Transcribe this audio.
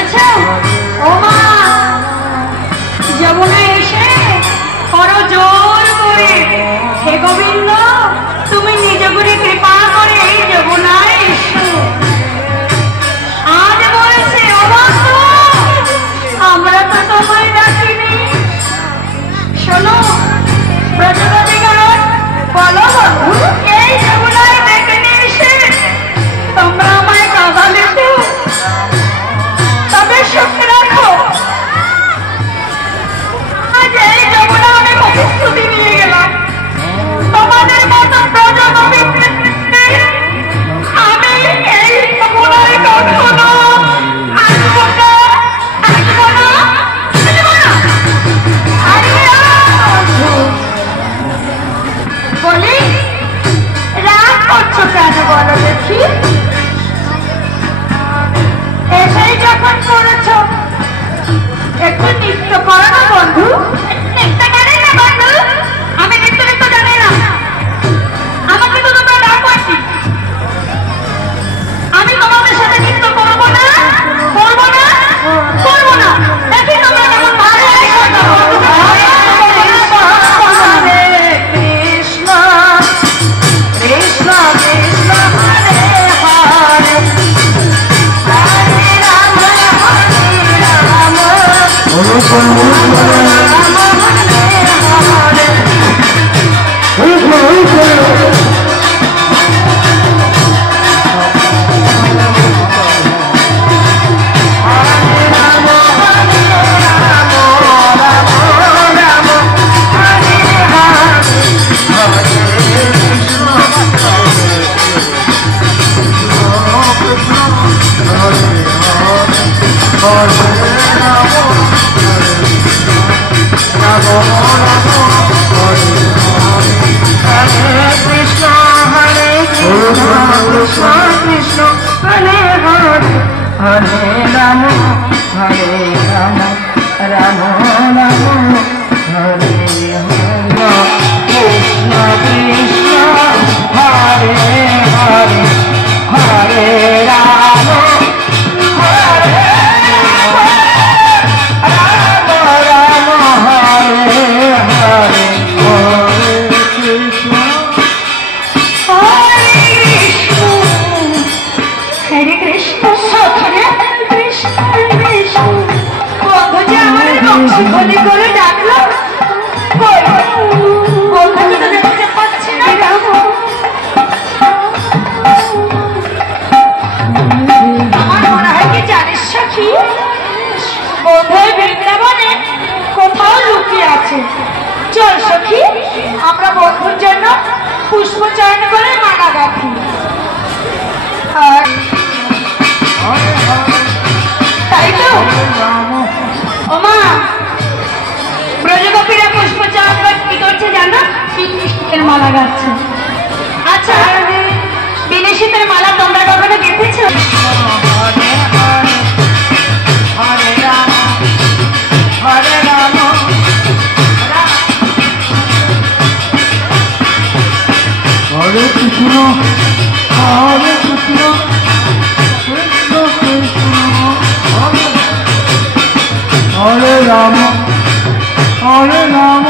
শুনেছো ও মা যমুনা এসে করো জোর করে হে গোবিন্দ তুমি নিজ করে কৃপা করে এই যমুনায় এসো আজ বলছে ও বন্ধু আমরা তো তোমায় ডাকিনি শোনো ব্রজবাসীগণ বলো বন্ধু এই যমুনায় ডেকে নিয়ে এসে তোমরা আমায় কাঁদালে তো তবে সুখে রাখো আজ এই যমুনা আমি প্রতিশ্রুতি নিয়ে গেলাম তোমাদের মতো ব্রজবাসী আমি এই যমুনায় কখনো আসবো না আসবো না আসবো না বলি রাগ করছো কেন বলো দেখি এসেই যখন করেছো একটু নৃত্য করো না বন্ধু নৃত্য জানি না বন্ধু আমি নৃত্য নৃত্য জানি না আমাকে তো তোমরা ডাক পাচ্ছি আমি তোমাদের সাথে নৃত্য করবো না করবো না করবো না দেখি তোমরা কেমন ভালো চল সখী আমরা বন্ধুর জন্য পুষ্প চয়ন করে মালা গাঁথি তাই তো ও মা ব্রজগোপীরা পুষ্প চয়ন করে কি করছে জানো বিদেশিতের মালা গাঁথছে আচ্ছা বিদেশিতের মালা তোমরা কখনো গেঁথেছো Hare Krishna, Hare Krishna, Krishna Krishna, Hare Rama, Hare Rama.